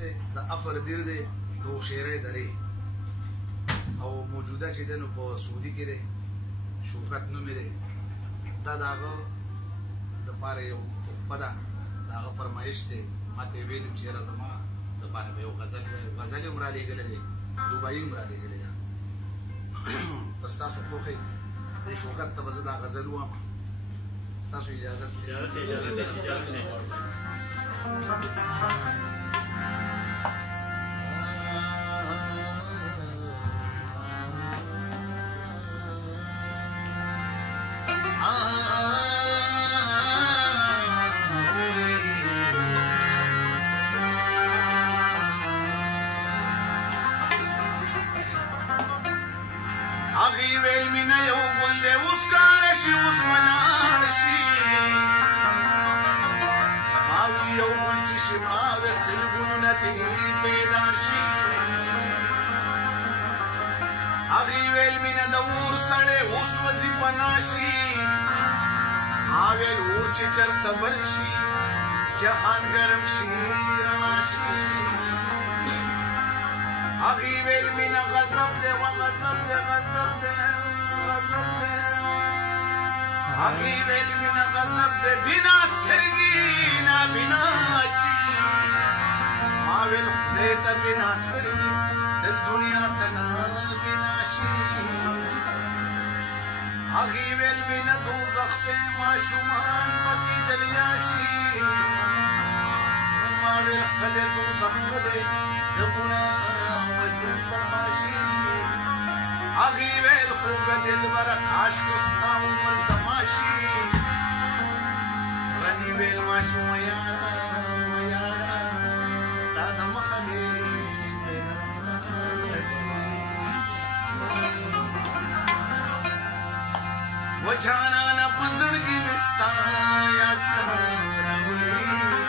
دی د افردیر دی د شیرې درې او موجوده چې دی نو په سعودي کې دی شوکت نوم یې دی دا د هغه دپاره یو تحفه ده د هغه فرمایش دی ما ته یې ویلي چې یاره زما دپاره به یو غزل غزل یې هم رالېږلی دی دوبایي هم رالېږلی ده په ستاسو خوښې دې شوکت ته به زه دا غزل ووایم ستاسو اجازت هغې ویل مینه یو ګل دی اوس کاره شي اوس ولاړ شي ما وي یو ګل چې شي ما وې سلګونه ترې پیدا شي هغې ویل مینه د اور سړی اوس وځي پناه شي ما ویل اور چې چرته بل شي جهان ګرم شي رڼا شي هغې ویل مینه غضب دی و غضب دی غضب دی غضب دی هغې ویل مینه غضب دی بنا سترګې نابینا شي ما ویل خدای ته بنا سترګې د دنیا ته نابینا شي هغې ویل مینه دوزخ دی ماشومان پکې جلیا شي ما ویل ښه دی دوزخ ښه دی د ګناه وجود سرماشي هغې ویل خوږه دلبره کاشکې ستا عمر زما شي غني ویل ماشومه یاره و یاره ستا د مخه دې پیدا و جانانه په زړګي مې ستا یاد راوړي